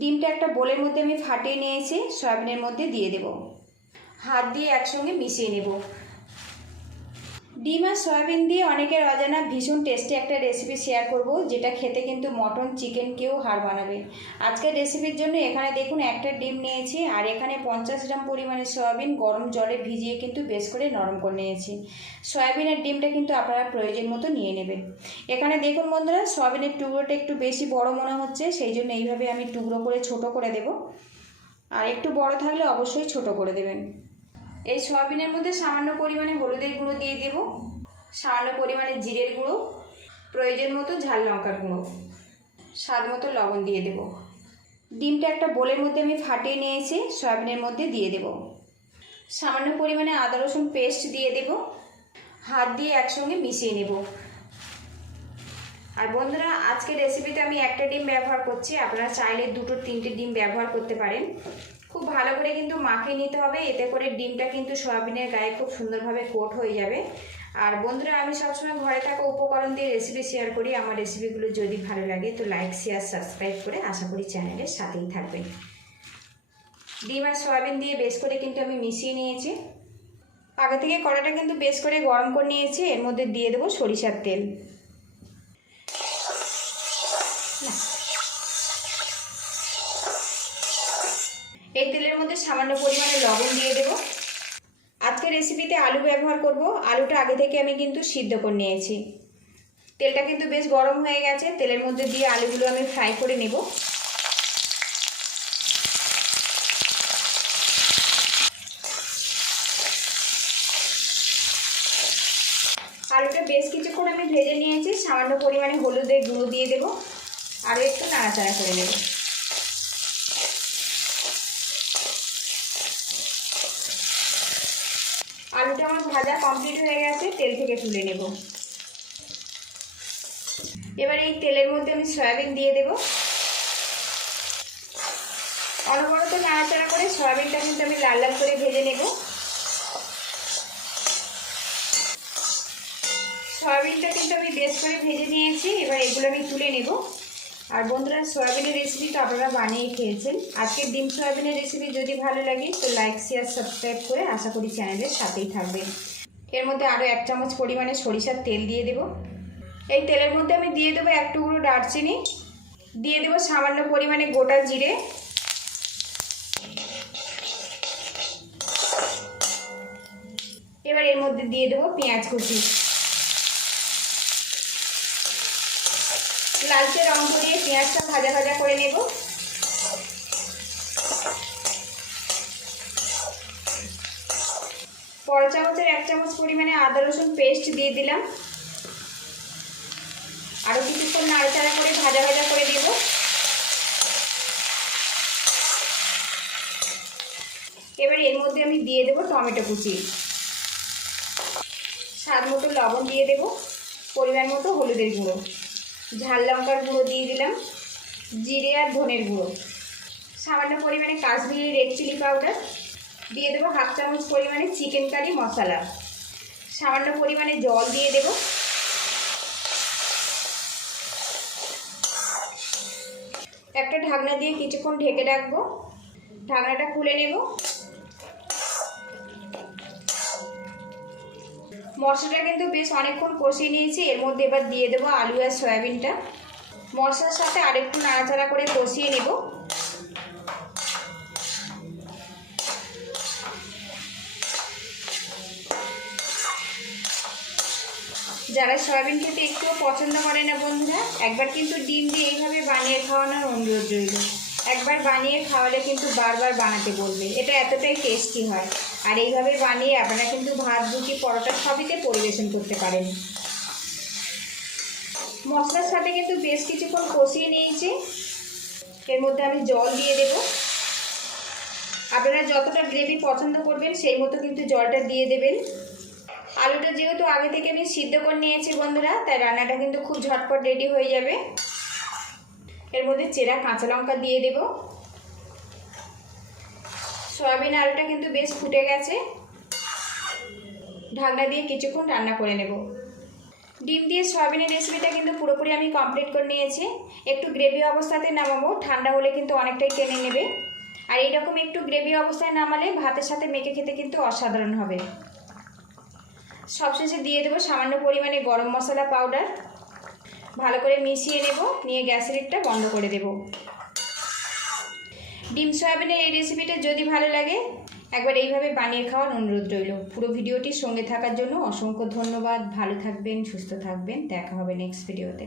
ডিমটা একটা বোলের মধ্যে আমি ফাটিয়ে নিয়েছি, সয়াবিনের মধ্যে দিয়ে দেব। হাত দিয়ে একসঙ্গে মিশিয়ে নেব। ডিম আর সয়াবিন দিয়ে অনেকের অজানা ভীষণ টেস্টি একটা রেসিপি শেয়ার করব, যেটা খেতে কিন্তু মটন চিকেনকেও হার বানাবে। আজকের রেসিপির জন্য এখানে দেখুন একটা ডিম নিয়েছি, আর এখানে 50 গ্রাম পরিমাণে সয়াবিন গরম জলে ভিজিয়ে কিন্তু বেশ করে নরম করে নিয়েছি। সয়াবিনের ডিমটা কিন্তু আপনারা প্রয়োজন মতো নিয়ে নেবেন। এখানে দেখুন বন্ধুরা, সয়াবিনের টুকরোটা একটু বেশি বড় মনে হচ্ছে, সেই জন্য এইভাবে আমি টুকরো করে ছোট করে দেব। আর একটু বড় থাকলে অবশ্যই ছোট করে দেবেন। এই সয়াবিনের মধ্যে সামান্য পরিমাণে হলুদের গুঁড়ো দিয়ে দেব, সামান্য পরিমাণে জিরের গুঁড়ো, প্রয়োজন মতো ঝাল লঙ্কার গুঁড়ো, স্বাদ মতো লবণ দিয়ে দেব। ডিমটা একটা বোলের মধ্যে আমি ফাটিয়ে নিয়েছি, সয়াবিনের মধ্যে দিয়ে দেব। সামান্য পরিমাণে আদা রসুন পেস্ট দিয়ে দেব। হাত দিয়ে একসঙ্গে মিশিয়ে নেব। আর বন্ধুরা, আজকের রেসিপিতে আমি একটা ডিম ব্যবহার করছি, আপনারা চাইলে 2-3টে ডিম ব্যবহার করতে পারেন। খুব ভালো করে কিন্তু মাখিয়ে নিতে হবে, এতে করে ডিমটা কিন্তু সয়াবিনের গায়ে খুব সুন্দরভাবে কোট হয়ে যাবে। আর বন্ধুরা, আমি সবসময় ঘরে থাকা উপকরণ দিয়ে রেসিপি শেয়ার করি। আমার রেসিপিগুলো যদি ভালো লাগে তো লাইক শেয়ার সাবস্ক্রাইব করে আশা করি চ্যানেলের সাথেই থাকবেন। ডিম আর সয়াবিন দিয়ে বেশ করে কিন্তু আমি মিশিয়ে নিয়েছি। আগে থেকে কড়াটা কিন্তু বেশ করে গরম করে নিয়েছি। এর মধ্যে দিয়ে দেবো সরিষার তেল। এই তেলের মধ্যে সামান্য পরিমাণে লবণ দিয়ে দেব। আজকের রেসিপিতে আলু ব্যবহার করব। আলুটা আগে থেকে আমি কিন্তু সিদ্ধ করে নিয়েছি। তেলটা কিন্তু বেশ গরম হয়ে গেছে, তেলের মধ্যে দিয়ে আলুগুলো আমি ফ্রাই করে নেব। আলুটা বেশ কিছুক্ষণ আমি ভেজে নিয়েছি। সামান্য পরিমাণে হলুদের গুঁড়ো দিয়ে দেব, আর একটু নাড়াচাড়া করে নেব। আলুটা আমার ভাজা কমপ্লিট হয়ে গেছে, তেল থেকে তুলে নেব। এবার এই তেলের মধ্যে আমি সয়াবিন দিয়ে দেব। অনবরত নাড়াচাড়া করে সয়াবিনটা কিন্তু আমি লাল লাল করে ভেজে নেব। সয়াবিনটা কিন্তু আমি বেশ করে ভেজে নিয়েছি, এবার এগুলো আমি তুলে নেব। আর বন্ধুরা, সয়াবিনের রেসিপি তো আপনারা বানিয়ে খেয়েছেন। আজকের ডিম সয়াবিনের রেসিপি যদি ভালো লাগে তো লাইক শেয়ার সাবস্ক্রাইব করে আশা করি চ্যানেলের সাথেই থাকবেন। এর মধ্যে আরও 1 চামচ পরিমাণে সরিষার তেল দিয়ে দেব। এই তেলের মধ্যে আমি দিয়ে দেবো 1 টুকরো দারচিনি, দিয়ে দেবো সামান্য পরিমাণে গোটা জিরে, এবার এর মধ্যে দিয়ে দেবো পেঁয়াজ কুচি। লালচে রং করিয়ে পেঁয়াজটা ভাজা ভাজা করে নেব। বড় চামচের 1 চামচ পরিমাণে আদা রসুন পেস্ট দিয়ে দিলাম। আরও কিছুক্ষণ নাড়াচাড়া করে ভাজা ভাজা করে দেব। এবার এর মধ্যে আমি দিয়ে দেব টমেটো কুচি, স্বাদ মতো লবণ দিয়ে দেব, পরিমাণ মতো হলুদের গুঁড়ো, ঝাল লঙ্কার গুঁড়ো দিয়ে দিলাম, জিরে আর ধনের গুঁড়ো, সামান্য পরিমাণে কাশ্মীরি রেড চিলি পাউডার, দিয়ে দেবো 1/2 চামচ পরিমাণে চিকেন কারি মশলা, সামান্য পরিমাণে জল দিয়ে দেব। একটা ঢাকনা দিয়ে কিছুক্ষণ ঢেকে রাখবো। ঢাকনাটা খুলে নেব। মশলাটা কিন্তু বেশ অনেকক্ষণ কষিয়ে নিয়েছি। এর মধ্যে এবার দিয়ে দেবো আলু আর সয়াবিনটা। মশলার সাথে আরেকটু নাড়াচাড়া করে কষিয়ে নেব। যারা সয়াবিন খেতে একটুও পছন্দ করে না বন্ধুরা, একবার কিন্তু ডিম দিয়ে এইভাবে বানিয়ে খাওয়ানোর অনুরোধ রইল। একবার বানিয়ে খাওয়ালে কিন্তু বারবার বানাতে বলবে, এটা এতটাই টেস্টি হয়। আর এইভাবে বানিয়ে আপনারা কিন্তু ভাত, রুটি, পরোটা সবইতে পরিবেশন করতে পারেন। মশলার সাথে কিন্তু বেশ কিছুক্ষণ কষিয়ে নিয়েছি। এর মধ্যে আমি জল দিয়ে দেব। আপনারা যতটা গ্রেভি পছন্দ করবেন সেই মতো কিন্তু জলটা দিয়ে দেবেন। আলুটা যেহেতু আগে থেকে আমি সিদ্ধ করে নিয়েছি বন্ধুরা, তাই রান্নাটা কিন্তু খুব ঝটপট রেডি হয়ে যাবে। এর মধ্যে চেরা কাঁচা লঙ্কা দিয়ে দেব। সয়াবিন আলুটা কিন্তু বেশ ফুটে গেছে। ঢাকনা দিয়ে কিছুক্ষণ রান্না করে নেব। ডিম দিয়ে সয়াবিনের রেসিপিটা কিন্তু পুরোপুরি আমি কমপ্লিট করে নিয়েছি। একটু গ্রেভি অবস্থাতে নামাবো, ঠান্ডা হলে কিন্তু অনেকটাই টেনে নেবে। আর এইরকম একটু গ্রেভি অবস্থায় নামালে ভাতের সাথে মেখে খেতে কিন্তু অসাধারণ হবে। সবশেষে দিয়ে দেবো সামান্য পরিমাণে গরম মশলা পাউডার। ভালো করে মিশিয়ে নেব, নিয়ে গ্যাসের লিডটা বন্ধ করে দেব। ডিম সয়াবিনের এই রেসিপিটা যদি ভালো লাগে একবার এইভাবে বানিয়ে খাওয়ার অনুরোধ রইল। পুরো ভিডিওটির সঙ্গে থাকার জন্য অসংখ্য ধন্যবাদ। ভালো থাকবেন, সুস্থ থাকবেন, দেখা হবে নেক্সট ভিডিওতে।